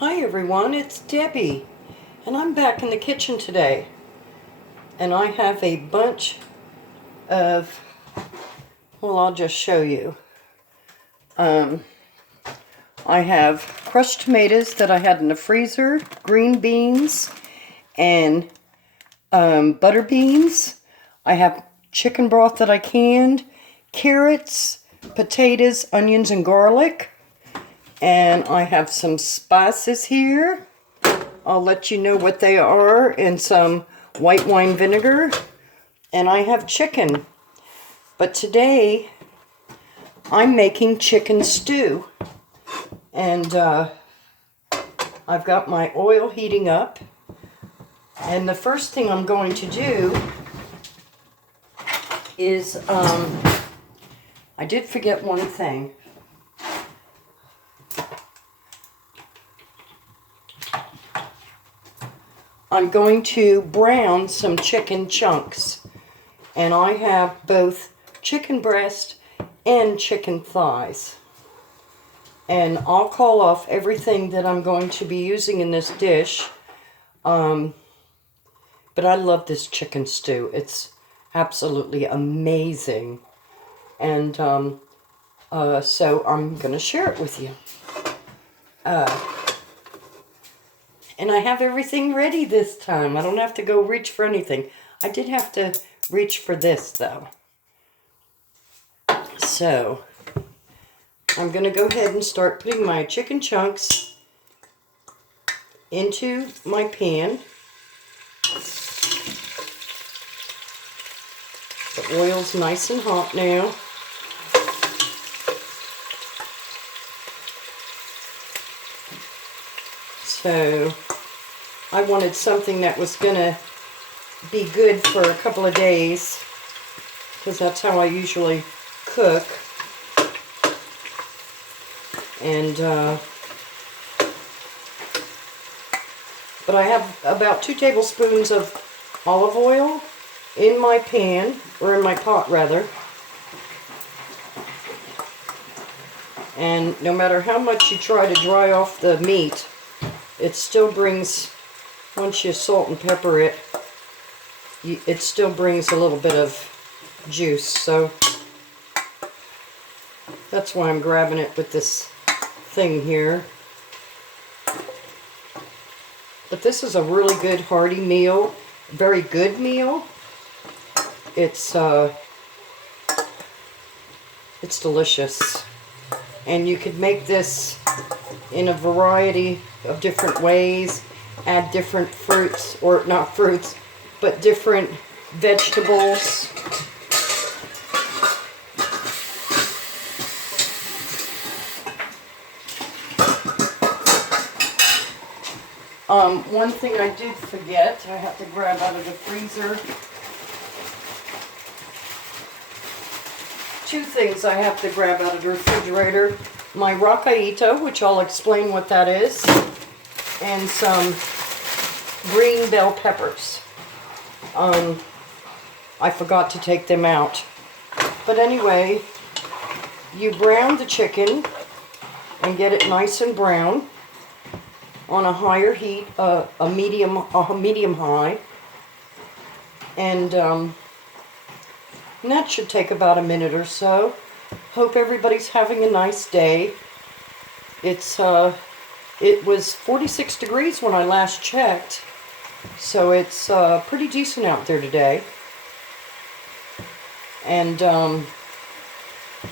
Hi everyone, it's Debbie, and I'm back in the kitchen today, and I have a bunch of, well, I'll just show you. I have crushed tomatoes that I had in the freezer, green beans, and butter beans. I have chicken broth that I canned, carrots, potatoes, onions, and garlic. And I have some spices here. I'll let you know what they are, and some white wine vinegar. And I have chicken. But today, I'm making chicken stew. And I've got my oil heating up. And the first thing I'm going to do is, I did forget one thing. I'm going to brown some chicken chunks, and I have both chicken breast and chicken thighs. And I'll call off everything that I'm going to be using in this dish, but I love this chicken stew. It's absolutely amazing, and so I'm going to share it with you. And I have everything ready this time. I don't have to go reach for anything. I did have to reach for this, though. So, I'm going to go ahead and start putting my chicken chunks into my pan. The oil's nice and hot now. So, I wanted something that was going to be good for a couple of days, because that's how I usually cook. And, but I have about 2 tablespoons of olive oil in my pan, or in my pot rather. And no matter how much you try to dry off the meat, it still brings, once you salt and pepper it, it still brings a little bit of juice. So that's why I'm grabbing it with this thing here. But this is a really good hearty meal, very good meal. It's delicious. And you could make this in a variety of different ways. Add different fruits, or not fruits, but different vegetables. One thing I did forget, I have to grab out of the freezer. 2 things I have to grab out of the refrigerator. My recaito, which I'll explain what that is, and some green bell peppers. I forgot to take them out. But anyway, you brown the chicken and get it nice and brown on a higher heat, a medium high, and that should take about a minute or so. Hope everybody's having a nice day. It was 46 degrees when I last checked, so it's pretty decent out there today, and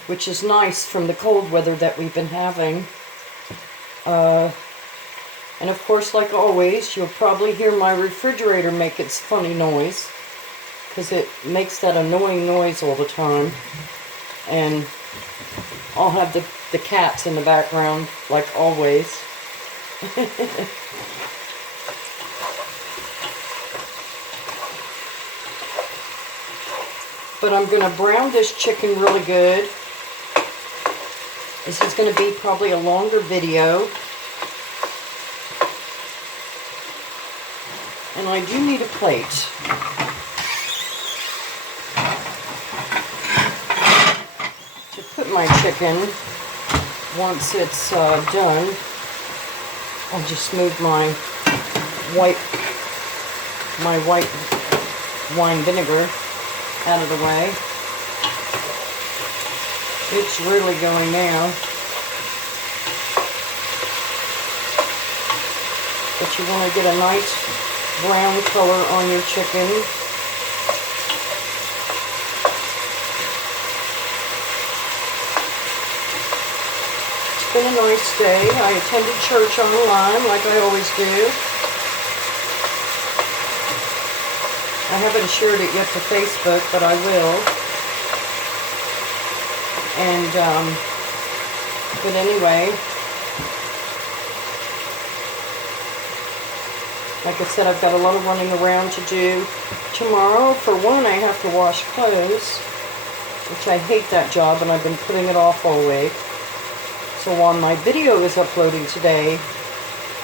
which is nice from the cold weather that we've been having. And of course, like always, you'll probably hear my refrigerator make its funny noise, because it makes that annoying noise all the time. And I'll have the cats in the background, like always. But I'm going to brown this chicken really good. This is going to be probably a longer video. And I do need a plate. To put my chicken, once it's done, I'll just move my white wine vinegar out of the way. It's really going now. But you want to get a nice brown color on your chicken. It's been a nice day. I attended church online like I always do. I haven't shared it yet to Facebook, but I will. And, but anyway, like I said, I've got a lot of running around to do tomorrow. For one, I have to wash clothes, which I hate that job, and I've been putting it off all week. So while my video is uploading today,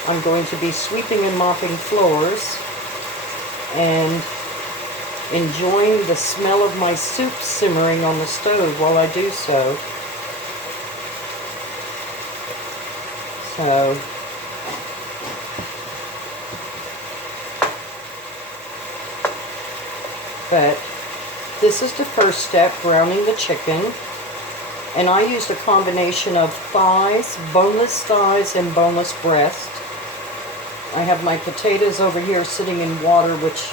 I'm going to be sweeping and mopping floors and enjoying the smell of my soup simmering on the stove while I do so. But this is the first step, browning the chicken. And I used a combination of thighs, boneless thighs, and boneless breast. I have my potatoes over here sitting in water, which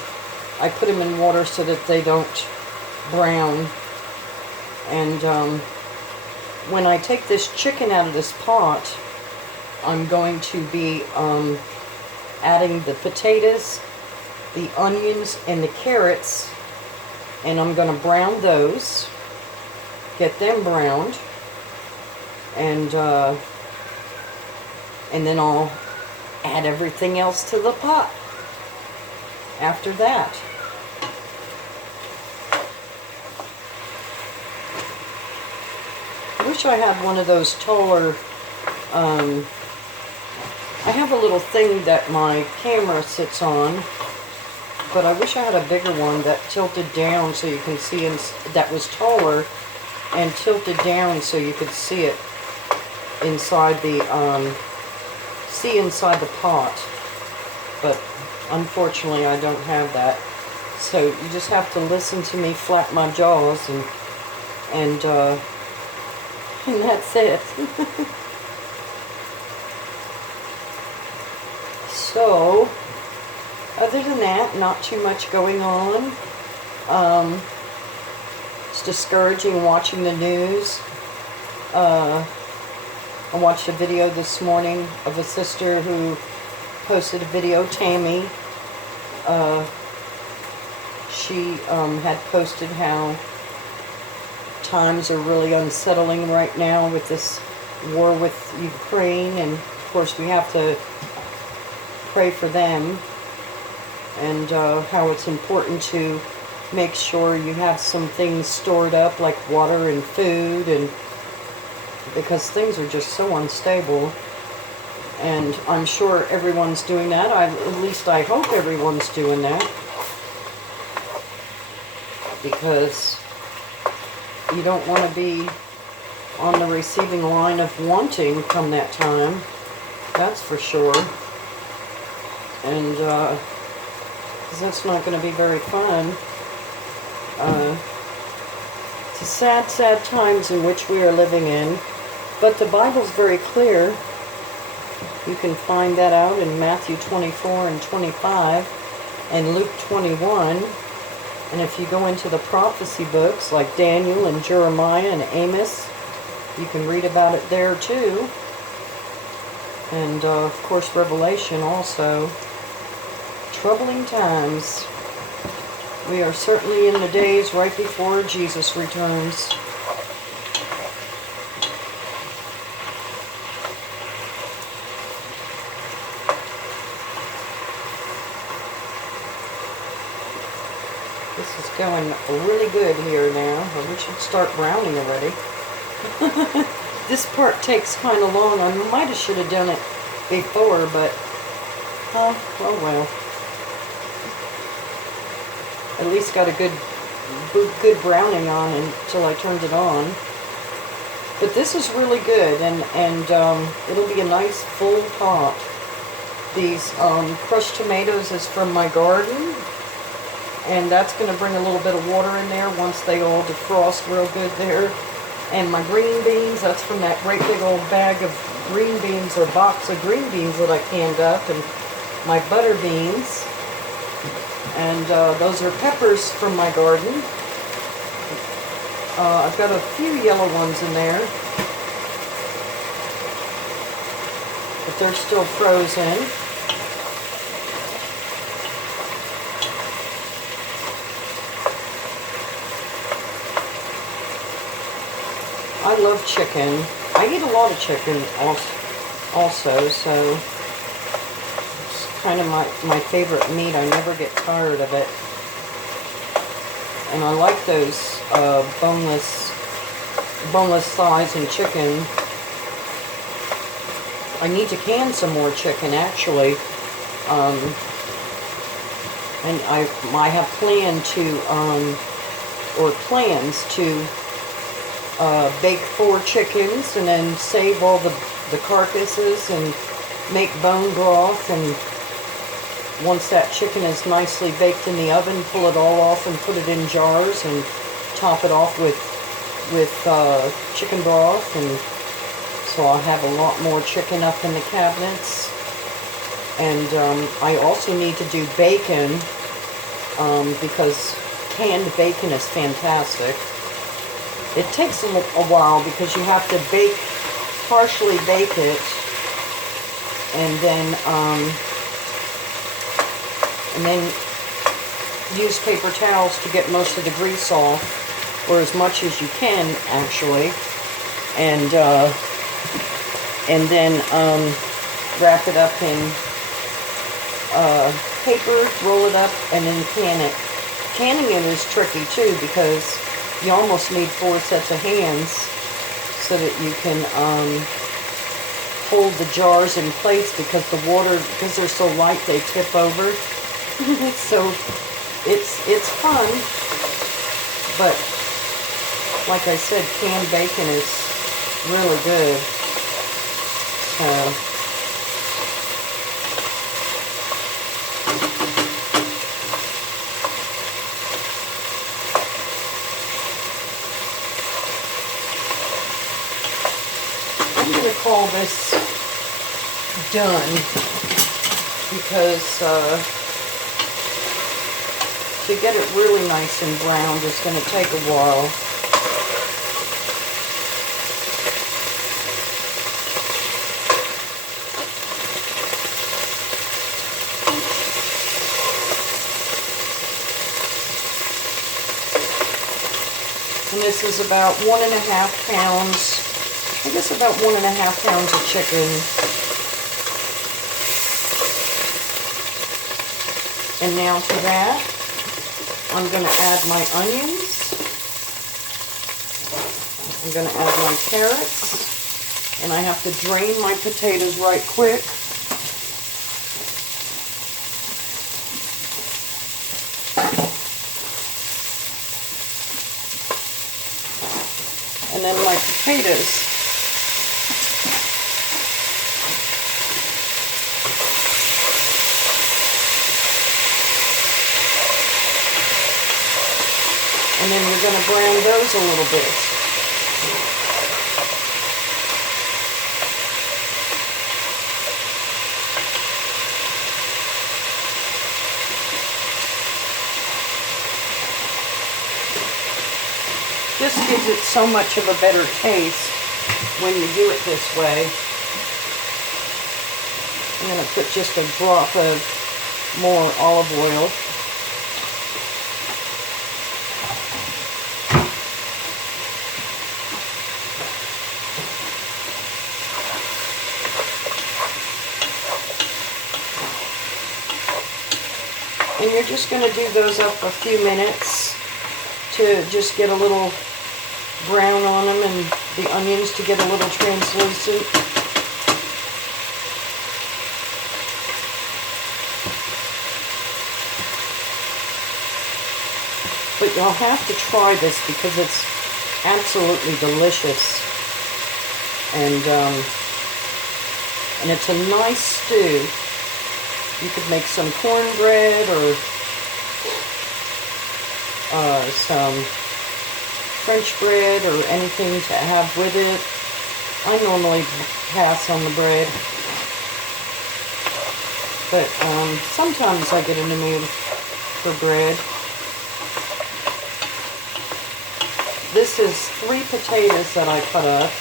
I put them in water so that they don't brown. And when I take this chicken out of this pot, I'm going to be adding the potatoes, the onions, and the carrots, and I'm going to brown those, get them browned, and then I'll add everything else to the pot after that. I wish I had one of those taller, I have a little thing that my camera sits on, but I wish I had a bigger one that tilted down so you can see, that was taller and tilted down so you could see it inside the, inside the pot. But unfortunately I don't have that. So you just have to listen to me flap my jaws and that's it. So, other than that, not too much going on. It's discouraging watching the news. I watched a video this morning of a sister who posted a video, Tammy. She had posted how times are really unsettling right now with this war with Ukraine, and of course we have to pray for them, and how it's important to make sure you have some things stored up like water and food, and because things are just so unstable. And I'm sure everyone's doing that. At least I hope everyone's doing that, because you don't want to be on the receiving line of wanting come that time. That's for sure. And 'cause that's not going to be very fun. It's a sad, sad times in which we are living in. But the Bible's very clear. You can find that out in Matthew 24 and 25 and Luke 21. And if you go into the prophecy books like Daniel and Jeremiah and Amos, you can read about it there too. And of course Revelation also. Troubling times. We are certainly in the days right before Jesus returns. This is going really good here now. We should start browning already. This part takes kind of long. I might have should have done it before, but oh well. At least got a good browning on until I turned it on. But this is really good, and it'll be a nice full pot. These crushed tomatoes is from my garden, and that's going to bring a little bit of water in there once they all defrost real good there. And my green beans, that's from that great big old bag of green beans or box of green beans that I canned up, and my butter beans. And those are peppers from my garden. I've got a few yellow ones in there, but they're still frozen. I love chicken. I eat a lot of chicken also, so it's kind of my favorite meat. I never get tired of it. And I like those boneless thighs and chicken. I need to can some more chicken, actually. And I have planned to, or plans to bake 4 chickens and then save all the carcasses and make bone broth. And once that chicken is nicely baked in the oven, pull it all off and put it in jars and top it off with chicken broth. And so I'll have a lot more chicken up in the cabinets. And I also need to do bacon because canned bacon is fantastic. It takes a while because you have to partially bake it, and then use paper towels to get most of the grease off, or as much as you can actually, and then wrap it up in paper, roll it up, and then can it. Canning it is tricky too because you almost need 4 sets of hands so that you can hold the jars in place, because the water, because they're so light, they tip over. So it's fun, but like I said, canned bacon is really good. So I'm going to call this done, because to get it really nice and browned is going to take a while. And this is about 1.5 pounds. I guess about 1.5 pounds of chicken. And now to that, I'm going to add my onions. I'm going to add my carrots. And I have to drain my potatoes right quick. And then my potatoes. And then we're going to brown those a little bit. This gives it so much of a better taste when you do it this way. I'm going to put just a drop of more olive oil. And you're just going to do those up a few minutes to just get a little brown on them, and the onions to get a little translucent. But you'll have to try this because it's absolutely delicious. And it's a nice stew. You could make some cornbread or some French bread or anything to have with it. I normally pass on the bread, but sometimes I get in the mood for bread. This is 3 potatoes that I cut up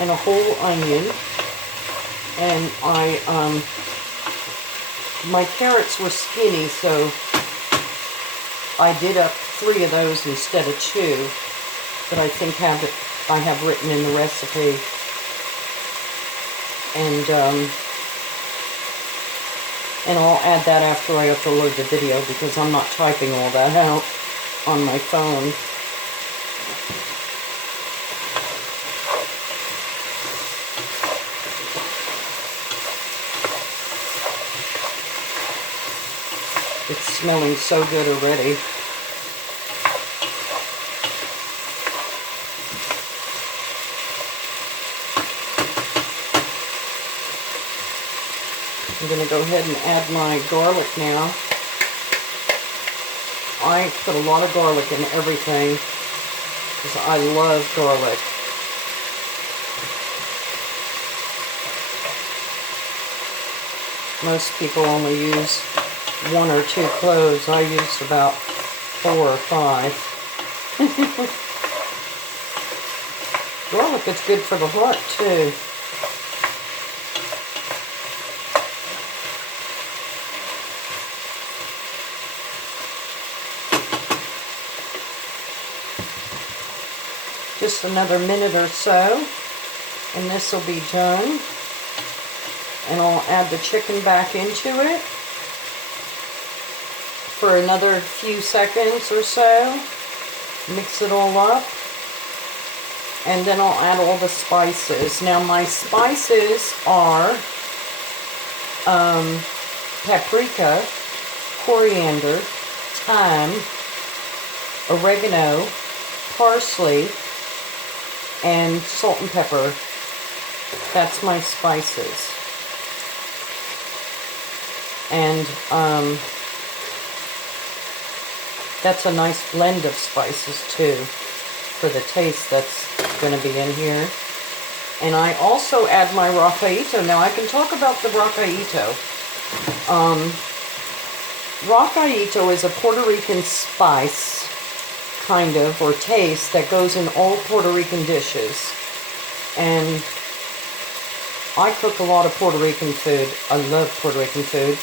and a whole onion, and my carrots were skinny, so I did up 3 of those instead of 2 that I think I have written in the recipe. And I'll add that after I upload the video because I'm not typing all that out on my phone. It's smelling so good already. I'm going to go ahead and add my garlic now. I put a lot of garlic in everything because I love garlic. Most people only use 1 or 2 cloves. I used about 4 or 5. Garlic is good for the heart too. Just another minute or so, and this will be done. And I'll add the chicken back into it for another few seconds or so. Mix it all up. And then I'll add all the spices. Now my spices are paprika, coriander, thyme, oregano, parsley, and salt and pepper. That's my spices. And that's a nice blend of spices too for the taste that's going to be in here. And I also add my recaito. Now I can talk about the recaito. Recaito is a Puerto Rican spice, kind of, or taste that goes in all Puerto Rican dishes. And I cook a lot of Puerto Rican food. I love Puerto Rican food.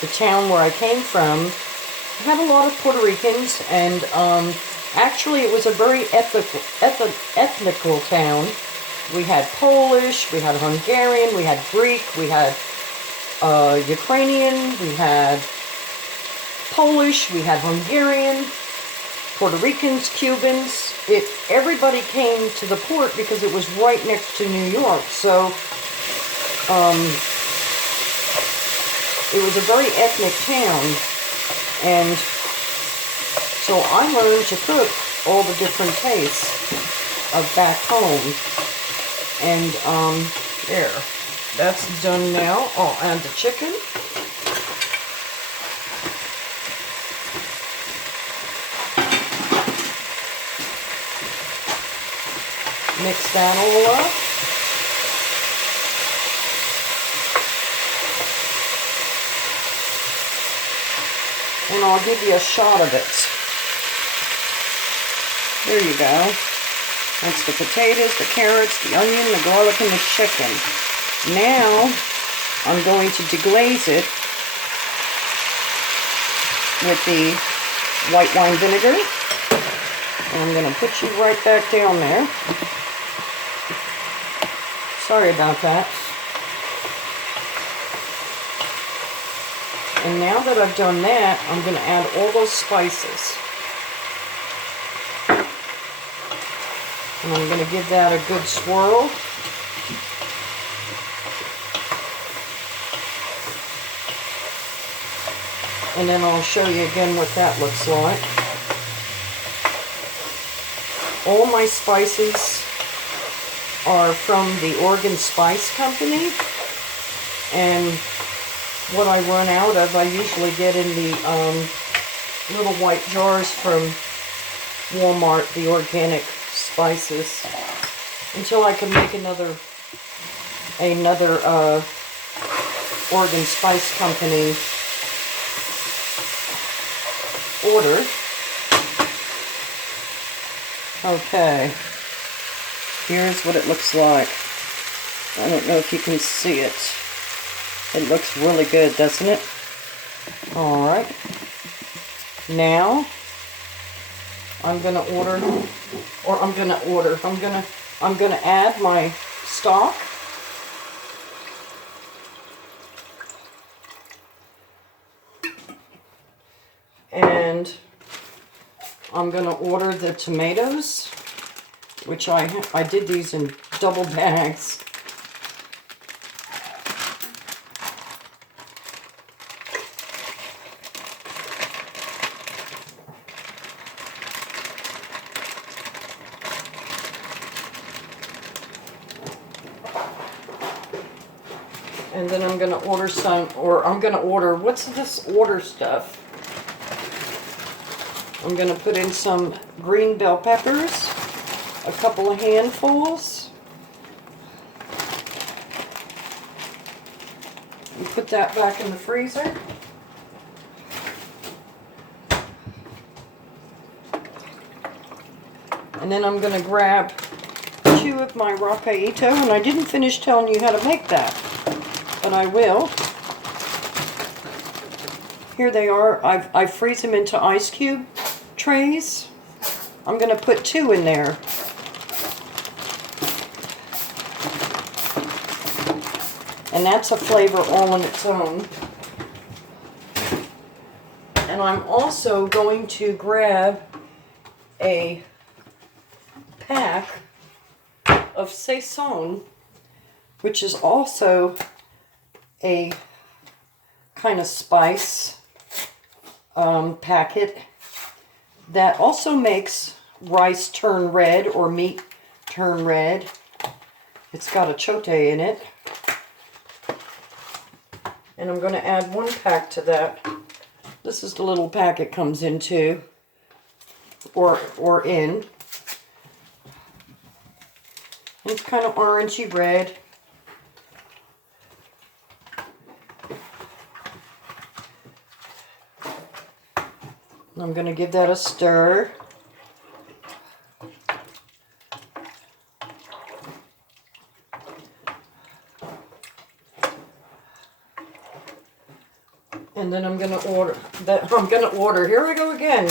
The town where I came from had a lot of Puerto Ricans, and actually it was a very ethnical town. We had Polish, we had Hungarian, we had Greek, we had Ukrainian, we had Polish, we had Hungarian, Puerto Ricans, Cubans. Everybody came to the port because it was right next to New York. So it was a very ethnic town, and so I learned to cook all the different tastes of back home. And there, that's done now. I'll add the chicken. Mix that all up. And I'll give you a shot of it. There you go. That's the potatoes, the carrots, the onion, the garlic, and the chicken. Now, I'm going to deglaze it with the white wine vinegar. And I'm going to put you right back down there. Sorry about that. And now that I've done that, I'm going to add all those spices. And I'm going to give that a good swirl. And then I'll show you again what that looks like. All my spices are from the Oregon Spice Company. And what I run out of, I usually get in the little white jars from Walmart, the organic spices, until I can make another Oregon Spice Company order. Okay, here's what it looks like. I don't know if you can see it. It looks really good, doesn't it? All right. Now I'm gonna add my stock. And I'm gonna order the tomatoes, which I did these in double bags. And then I'm gonna order what's this order stuff? I'm gonna put in some green bell peppers, a couple of handfuls. And put that back in the freezer. And then I'm gonna grab 2 of my recaito, and I didn't finish telling you how to make that, but I will. Here they are. I freeze them into ice cube trays. I'm going to put 2 in there. And that's a flavor all on its own. And I'm also going to grab a pack of sazon, which is also a kind of spice packet that also makes rice turn red or meat turn red. It's got a chote in it. And I'm going to add 1 pack to that. This is the little pack it comes into, or in. And it's kind of orangey red. I'm going to give that a stir. And then I'm going to order, here I go again.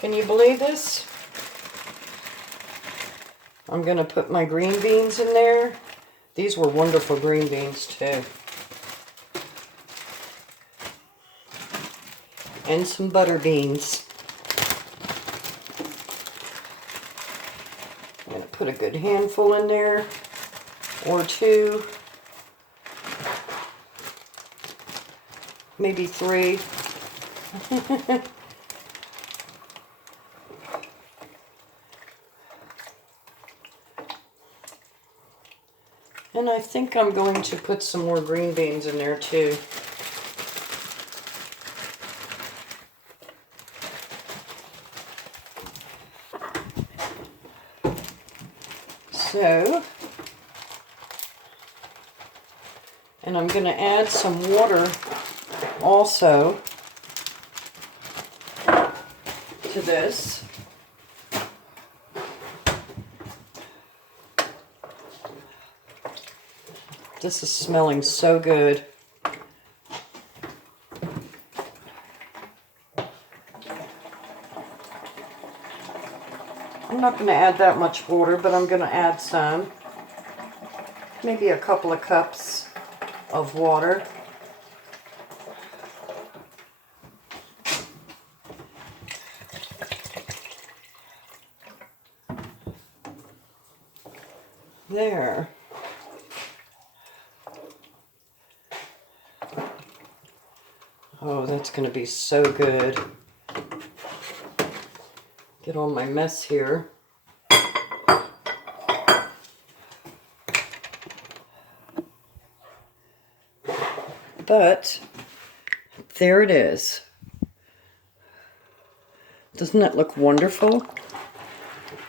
Can you believe this? I'm going to put my green beans in there. These were wonderful green beans too. And some butter beans. I'm going to put a good handful in there, or 2, maybe 3. And I think I'm going to put some more green beans in there too. So, and I'm going to add some water also to this. This is smelling so good. I'm not going to add that much water, but I'm going to add some. Maybe a couple of cups of water. There. Oh, that's going to be so good. Get all my mess here. but there it is. Doesn't that look wonderful?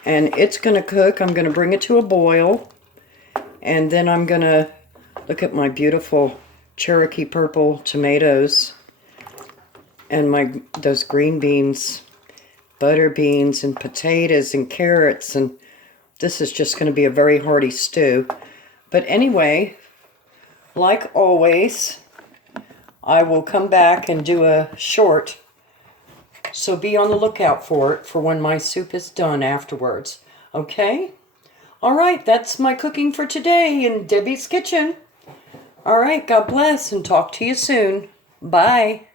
And it's going to cook. I'm going to bring it to a boil. And then I'm going to look at my beautiful Cherokee purple tomatoes. And those green beans, butter beans, and potatoes, and carrots. And this is just going to be a very hearty stew. But anyway, like always, I will come back and do a short. So be on the lookout for it for when my soup is done afterwards. Okay? All right, that's my cooking for today in Debbie's Kitchen. All right, God bless and talk to you soon. Bye.